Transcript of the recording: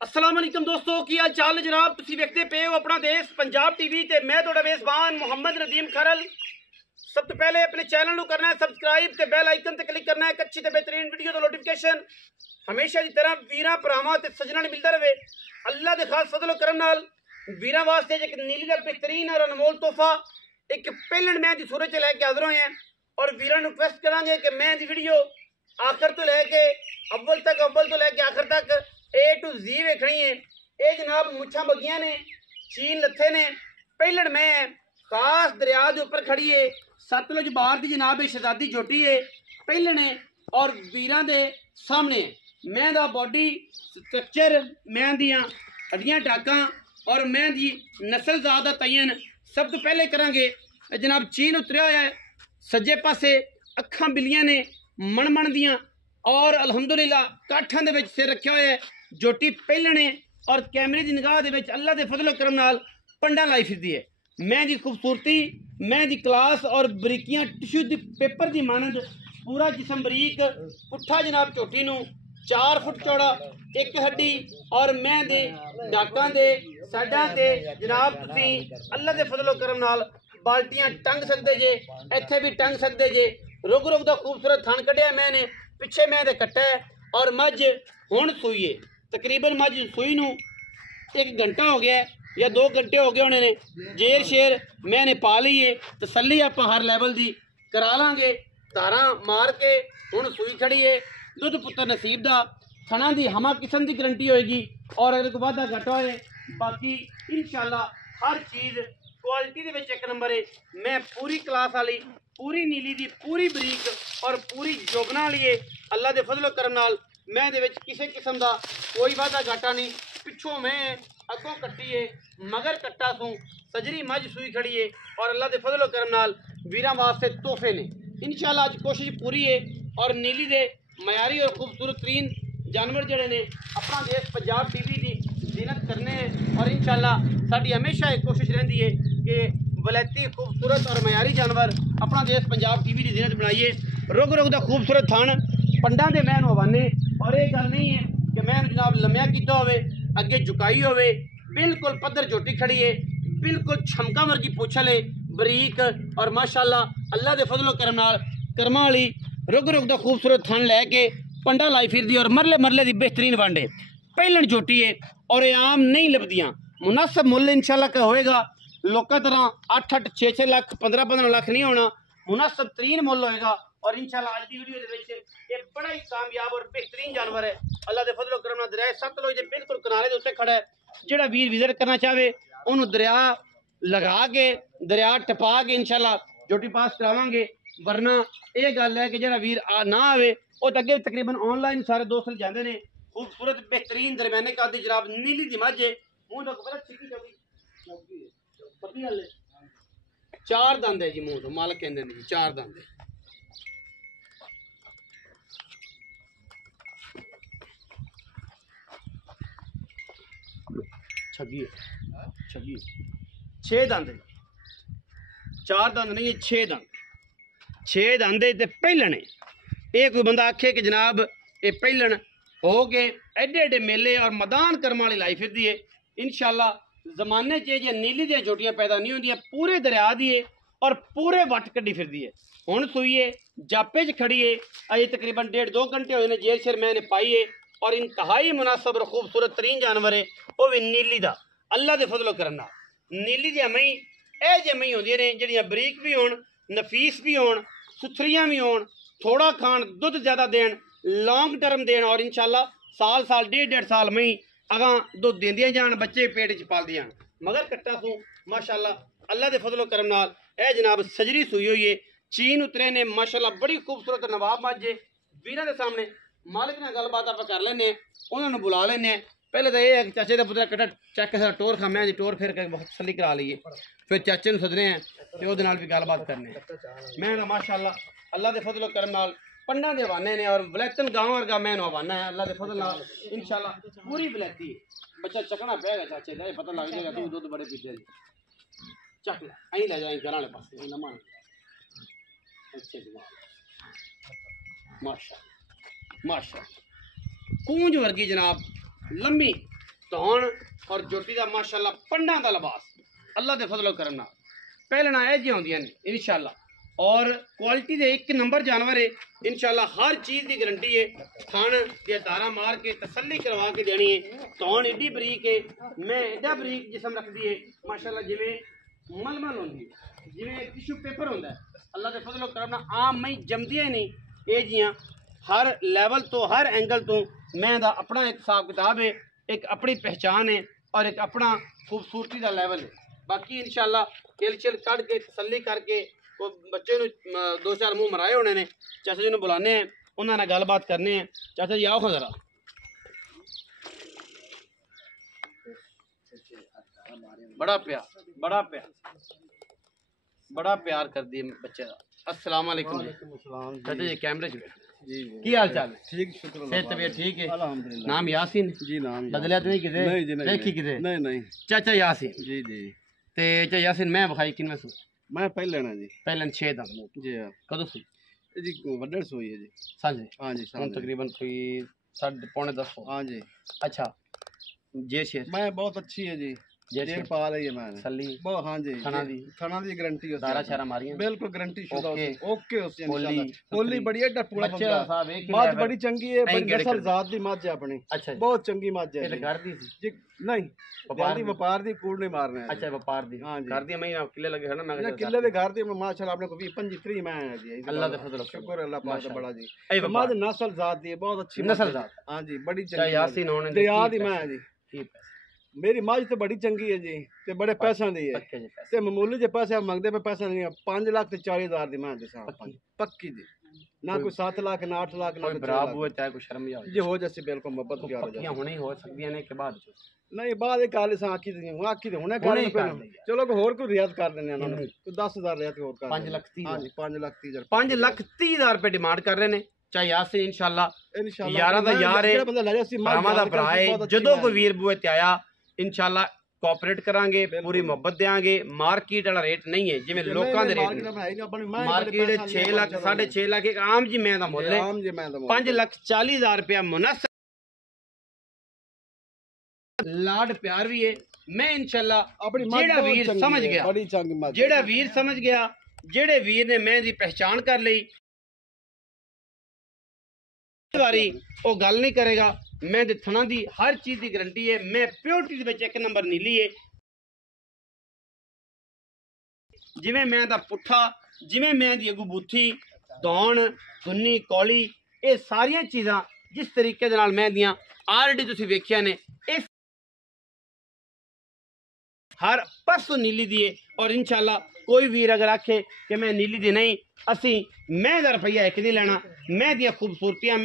अस्सलाम वालेकुम दोस्तों, की हाल चाल जनाब। तुसी वेखदे पे हो अपना देश पंजाब टीवी ते मैं तुहाडा मेज़बान मोहम्मद नदीम खरल। सब तो पहले अपने चैनल को करना है सबसक्राइब ते बेल आइकन ते क्लिक करना है। एक अच्छी ते बेहतरीन वीडियो का नोटिफिकेशन हमेशा की तरह वीरां भरावां ते सज्जनां नूं मिलदा रहे। अल्लाह दे खास फजल करम नाल वीरां वास्ते एक नीली दा बेहतरीन और अनमोल तोहफा एक पेलन मैं दी सूरत च लैके हाज़र होए हैं और वीरां नूं रिक्वेस्ट करांगे कि मैं दी वीडियो आखिर तो लैके अव्वल तो लैके आखिर तक A to Z वेखनी है। ये जनाब मुछां बगियां ने, चीन लथे ने, पेलड़ में खास दरिया के उपर खड़ी है। सतलुज बार की जनाब शहजादी जोटी है पेलड़ ने और वीरां दे सामने मैं दा बॉडी स्ट्रक्चर, मैं दियां हड्डियां टाकां और मैं दी नस्ल ज़ात दा तयन सब तो पहले करांगे। जनाब चीन उतरिया होया है, सज्जे पासे अखां बिलियां ने मन दियां और अलहमदुलिल्लाह काठां दे विच सिर रखिया होया है। जोटी पेलने और कैमरे की निगाह दे विच अल्लाह दे फजल करम नाल पंडा लाई फिरदी है। मैं दी खूबसूरती, मैं दी क्लास और बरीकियां टिश्यू दी पेपर की मानंद पूरा जिसम बरीक पुट्ठा जनाब झोटी नूं 4 फुट चौड़ा एक हड्डी और मैं दे डाकां दे साइडां ते जनाब तुसीं अल्लाह दे फजल करम नाल बाल्टियां टंग सकते जे, इत्थे भी टंग सकते जे। रुग रुग दा खूबसूरत थन कढ़िया मैंने पिछे मैं दे कट्टा है और मझ हुण सूई है। तकरीबन मझ सूई नूं 1 घंटा हो गया या 2 घंटे हो गए होने ने। जेर शेर मैंने पा ली है, तसल्ली आप हर लैवल की करा लांगे। धारा मार के हुण सूई खड़ी है। दुध पुत्र नसीब दा थना की हमा किस्म की गारंटी होएगी और अगर कोई वाधा घट होए बाकी इंशाल्लाह हर चीज़ क्वालिटी दे विच 1 नंबर है। मैं पूरी क्लास वाली, पूरी नीली दी, पूरी बरीक और पूरी जोगना वाली है। अल्लाह दे फजल करम नाल मैं दे विच किसी किस्म का कोई वाधा घाटा नहीं। पिछों मैं अगों कट्टी है, मगर कट्टा सूं सजरी मझ सूई खड़ी है और अल्लाह दे फजल करम नाल वीरां वास्ते तोहफे ने। इंशाल्लाह अज कोशिश पूरी है और नीली दे मयारी और खूबसूरत तरीन जानवर जड़े ने अपना देश पंजाब टीवी की जीनत करने हैं और इंशाल्लाह साडी हमेशा एक कोशिश रहिंदी है कि वलैती खूबसूरत और मयारी जानवर अपना देश पंजाब टीवी की जीनत बनाइए। रुग रुग दा खूबसूरत थान पंडा दे मैं हवाने और ये गल नहीं है कि मैं जनाब लम्या किया होवे अगे झुकाई होवे। बिल्कुल पद्धर झोटी खड़ी है, बिल्कुल छमका वर्गी पूछल है, बरीक और माशाअल्लाह अल्लाह दे फजलो करम नाल कर्मा वाली रुग रुग दा खूबसूरत थान लैके पंडा लाई फिरदी और मरले मरले की बेहतरीन वंड है। पहलन झोटी है और ये आम नहीं लभदियां। मुनासिब मुल इंशाल्लाह का होएगा। लोगों तरह 8-8, 6-6 लाख, 15-15 लाख नहीं होना, मुनासिब तरीन मुल होएगा। और इंशाल्लाह आज की वीडियो दे विच ये बड़ा ही कामयाब और बेहतरीन जानवर है। अल्लाह दे फजल करम नाल दरिया सतलुज दे बिल्कुल किनारे दे उत्ते खड़ा है। जिहड़ा वीर विजिट करना चाहे उन्होंने दरिया लगा के, दरिया टपा के इंशाल्लाह जोटी पास करावांगे। वरना ये गल है कि जिहड़ा वीर ना आवे वो अगे तकरीबन ऑनलाइन सारे दोस्त जाते हैं। खूबसूरत बेहतरीन दरम्याने का दी जनाब नीली दी मझ है। मुँह तो पता छिकी चौकी पतली गल है। 4 दंद है जी मुँह तो, मालक कहते हैं जी 4 दंद है। छगी 6 दंद है, 4 दंद नहीं है, 6 दंद। 6 दंद है पहलने। ये कोई बंदा आखे कि जनाब ये पहलन हो गए एडे एडे मेले और मैदान कर्म वाली लाई फिरदी है। इंशाल्लाह जमाने च जे नीली दी झोटियां पैदा नहीं होंदियां, पूरे दरिया दी है और पूरे वट कड्डी फिरदी है। हुण सूई है, जापे च खड़ी है, अजे तकरीबन 1.5-2 घंटे होए ने। जेर शेर मैंने पाई है और इंतहाई मुनासिब और खूबसूरत तरीन जानवर है वह भी नीली दा। अल्लाह दे फजलो करम नाल नीली दी मई यह जे मई होंदियां ने जिहड़ियां बरीक भी होण, नफीस भी होण, सुथरियां भी होण, थोड़ा खाण, दुध ज़्यादा देन, लॉन्ग टर्म देन और इंशाल्लाह साल 1.5 साल मई अगां दुध देंदियां जान, बच्चे पेट च पालदियां। मगर कट्टा सूं माशाअल्लाह अल्लाह दे फजलो करम नाल ए जनाब सजरी सूई हुई है। चीन उतरे ने माशाअल्लाह बड़ी खूबसूरत नवाब मझ है। वीरां दे सामने मालिक नाल गलबात आप कर लेने, उन्होंने बुला लेने। पहले तो यह चाचे का पुत्र कट्टा चेक कर टोर खा, मैं टोर फिर के बहुत तसल्ली करा लीए, फिर चाचे नूं सदने हैं तो उहदे नाल भी गलबात करने। मैं माशाअल्लाह अल्लाह दे फजलो करम नाल पंडा दे हवाने ने और वलैतन गाँव वर्गा मैं हवाना है। अल्लाह के फजल नाल इंशाल्लाह पूरी वलैती है। बच्चा चकना पेगा चाचे का, पता लग जाएगा तू दुध बड़े पीते चक अं ले जाए घर वाले पास लम्मा। अच्छे माशा माशा कूंज वर्गी जनाब लम्मी ਧੌਣ और जोटी का माशाअल्लाह पंडा का लिबास अल्लाह के फजलो करम नाल पहलना यह जी आउंदियां ने इंशाअल्लाह और क्वालिटी दे एक नंबर जानवर है इंशाअल्लाह हर चीज़ की गारंटी है थन या धारा मार के तसल्ली करवा के देनी है धौण एडी बरीक है मैं एडा बरीक जिसम रखती है माशाअल्लाह जिवें मलमल होंदी है जिवें टिशू पेपर होंदा है अल्लाह के फजलो करम नाल आम मई जमदियां नहीं ये जियां हर लैवल तो हर एंगल तो मैं दा अपना एक हिसाब किताब है एक अपनी पहचान है और एक अपना खूबसूरती का लैवल है बाकी इंशाअल्लाह खिल छिल कढ़ के तसल्ली करके वो बच्चे ने दो चार मुँह मराए होने ने चाचा जी ने बुलाने हैं उन्होंने गलबात करने हैं चाचा जी आओ खा जरा बड़ा प्यार कर दिए बच्चे का अस्सलाम वालेकुम चाचा जी कैमरे च जी की हाल चाल ठीक शुक्र सेहत तबीयत ठीक है अल्हम्दुलिल्लाह नाम यासीन जी नाम बदलिया तो नहीं किते नहीं जी नहीं देखी किते नहीं नहीं चाचा यासीन जी जी ते चाचा यासीन मैं बखाई किन में सू मैं पहले ना जी पहले 6 दा जी हाँ कदों सी जी वड्डड़ सोई है जी सांझे हाँ जी हुन सांझे। तकरीबन कोई 10:30 हाँ जी अच्छा जे शेर मैं बहुत अच्छी है जी जे शेर शेर पा रही है मैंने सल्ली बहुत हाँ जी खाना दी खाना दी गारंटी है दारा शारा मारियां बिल्कुल गारंटी शुदा ओके। ओके उससे होली, इंशाल्लाह होली बड़ी है पूरा बच्चे दा साहब एक मझ बड़ी चंगी है बड़ी केड़े नस्ल केड़े? जात दी मझ है अपनी अच्छा जी बहुत चंगी मझ है ये तो जी। घर दी सी जी नहीं व्यापार दी दी। व्यापार दी कूड़ नहीं मारने हैं अच्छा व्यापार दी हाँ जी। घर दी मैं किले लगे है ना मैं ना किले दे घर दी माशाल्लाह आपने को 25 मैं है जी अल्लाह दे फजल शुक्र अल्लाह पाक का बड़ा जी ए मझ व्यापार नस्ल जात दी है बहुत अच्छी नस्ल मझ है। जात। हाँ जी बड़ी चाहे चंगी यासीन होने दे, दरिया की दी मैं पैसे? है जी ठीक है मेरी मझ तो बड़ी चंगी है जी ते बड़े पैसा दी है पक्के जी पैसे ते मामूली जे पैसे मंगदे पे पैसा नहीं है 5,40,000 दी मैं दे साहब पक्की? पक्की जी ना कोई 7 लाख ना 8 लाख ना कोई कोई 6 बराबर लाख। हुए चाहे कोई शर्म या जी हो जैसे बिल्कुल मोहब्बत तो प्यार हो पक्कियां होने ही हो सकदियां ने के बाद नहीं बाद एक काले सा आखी दी हूं आखी दे हुने हुणे ही कर कर देंगे। चलो कोई होर कोई रियायत कर देने उन्होंने किन्नी? कोई 10,000 रियायत और कर 5,30,000 हां जी 5,30,000 5,30,000 रुपए डिमांड कर रहे ने चाहे यासीन इंशाल्लाह इंशाल्लाह यारा दा यार है बंदा ले जासी भरावां दा भरा है जदों कोई वीर बूए ते आया इंशाल्लाह कोऑपरेट करांगे पूरी मोहब्बत देंगे मार्केट वाला रेट नहीं है जिवें लोकां दे रेट मार्केट 6 लाख 6.5 लाख एक आम जी मैं दा मुੱਲ है आम जी मैं तो 5,40,000 रुपया मुनासिब लाड प्यार भी है मैं इंशाल्लाह अपनी जेड़ा वीर समझ गया बड़ी चंगी मत जेड़ा वीर समझ गया जेड़े वीर ने मैं दी पहचान कर ली वारी वो गल नहीं करेगा मैं थना दी हर चीज की गारंटी है मैं प्योरिटी दे विच एक नंबर नीली है जिवें मैं दा पुट्ठा जिवें मैं दी अगू बूथी दौण दुन्नी कौली ये सारियां चीज़ां जिस तरीके दे नाल मैं दियां ऑलरेडी तुसीं वेखिया ने इस हर परसों नीली दी है और इंशाल्लाह कोई वीर अगर आखे कि मैं नीली दी नहीं असी मैं दा रुपया एक नहीं लेना मैं दियां खूबसूरतियां